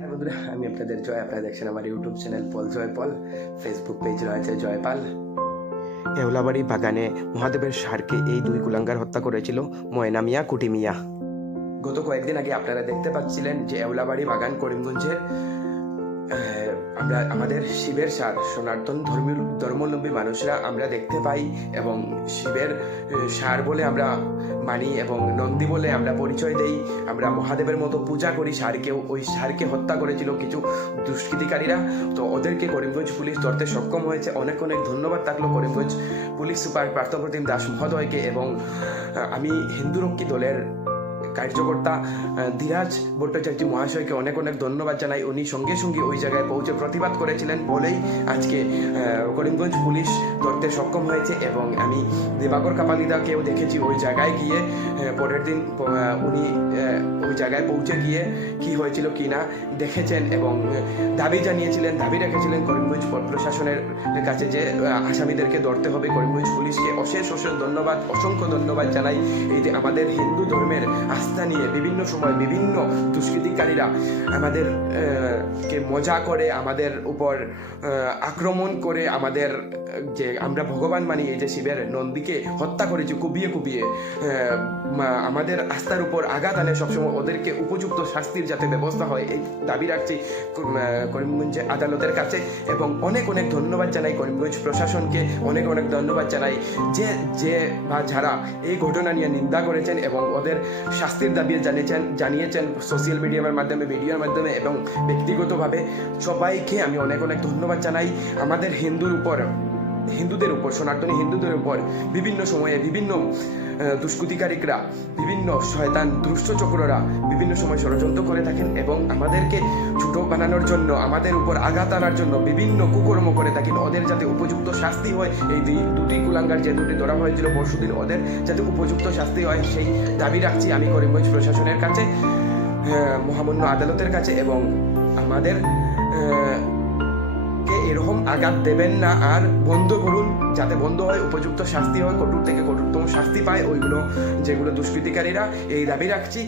হ্যাঁ বন্ধুরা, আমি আপনাদের জয়। আপনারা দেখছেন আমার ইউটিউব চ্যানেল পল জয় পল। ফেসবুক পেজ রয়েছে জয়পাল। এওলাবাড়ি বাগানে মহাদেবের সারকে এই দুই কুলাঙ্গার হত্যা করেছিল ময়না মিয়া, কুটি মিয়া। গত কয়েকদিন আগে আপনারা দেখতে পাচ্ছিলেন যে এওলাবাড়ি বাগান করিমগঞ্জের আমরা আমাদের শিবের সার সনাতন ধর্মাবলম্বী মানুষরা আমরা দেখতে পাই এবং শিবের সার বলে আমরা মানি এবং নন্দী বলে আমরা পরিচয় দেই। আমরা মহাদেবের মতো পূজা করি সারকেও। ওই সারকে হত্যা করেছিল কিছু দুষ্কৃতিকারীরা। তো ওদেরকে করিমগঞ্জ পুলিশ ধরতে সক্ষম হয়েছে। অনেক অনেক ধন্যবাদ থাকলো করিমগঞ্জ পুলিশ সুপার পার্থপ্রতিম দাস মহোদয়কে এবং আমি হিন্দুরক্ষী দলের কার্যকর্তা ধীরাজ ভট্টাচার্য মহাশয়কে অনেক অনেক ধন্যবাদ জানাই। উনি সঙ্গে সঙ্গে ওই জায়গায় পৌঁছে প্রতিবাদ করেছিলেন বলেই আজকে করিমগঞ্জ পুলিশ ধরতে সক্ষম হয়েছে। এবং আমি দিবাকর কাপালিদাকেও দেখেছি ওই জায়গায় গিয়ে। পরের দিন উনি ওই জায়গায় পৌঁছে গিয়ে কি হয়েছিল কি না দেখেছেন এবং দাবি জানিয়েছিলেন, দাবি রেখেছিলেন করিমগঞ্জ প্রশাসনের কাছে যে আসামিদেরকে ধরতে হবে। করিমগঞ্জ পুলিশকে অশেষ অশেষ ধন্যবাদ, অসংখ্য ধন্যবাদ জানাই। এই যে আমাদের হিন্দু ধর্মের আস্থা নিয়ে বিভিন্ন সময় বিভিন্ন দুষ্কৃতিকারীরা আমাদের কে মজা করে, আমাদের উপর আক্রমণ করে, আমাদের যে আমরা ভগবান মানি এই যে শিবের নন্দীকে হত্যা করেছি কুপিয়ে কুপিয়ে, আমাদের আস্থার উপর আঘাত আনে সবসময়। ওদেরকে উপযুক্ত শাস্তির যাতে ব্যবস্থা হয় এই দাবি রাখছি করিমগঞ্জ আদালতের কাছে। এবং অনেক অনেক ধন্যবাদ জানাই করিমগঞ্জ প্রশাসনকে, অনেক অনেক ধন্যবাদ জানাই যে বা যারা এই ঘটনা নিয়ে নিন্দা করেছেন এবং ওদের শাস্তির দাবি জানিয়েছেন সোশ্যাল মিডিয়ার মাধ্যমে, ভিডিওর মাধ্যমে এবং ব্যক্তিগতভাবে। সবাইকে আমি অনেক অনেক ধন্যবাদ জানাই। আমাদের হিন্দুদের উপর সনাতনী হিন্দুদের উপর বিভিন্ন সময়ে বিভিন্ন দুষ্কৃতিকারীরা, বিভিন্ন শয়তান দুষ্ট চক্ররা বিভিন্ন সময় ষড়যন্ত্র করে থাকেন এবং আমাদেরকে ছোট বানানোর জন্য, আমাদের উপর আঘাত আনার জন্য বিভিন্ন কুকর্ম করে থাকেন। ওদের যাতে উপযুক্ত শাস্তি হয়, এই দুটি কুলাঙ্গার যে দুটি ধরা হয়েছিল পরশুদিন, ওদের যাতে উপযুক্ত শাস্তি হয় সেই দাবি রাখছি আমি করিমগঞ্জ প্রশাসনের কাছে, মহামান্য আদালতের কাছে। এবং আমাদের এরকম আঘাত দেবেন না, আর বন্ধ করুন, যাতে বন্ধ হয়, উপযুক্ত শাস্তি হয়, কঠোর থেকে কঠোরতম শাস্তি পায় ওইগুলো যেগুলো দুষ্কৃতিকারীরা। এই দাবি রাখছি।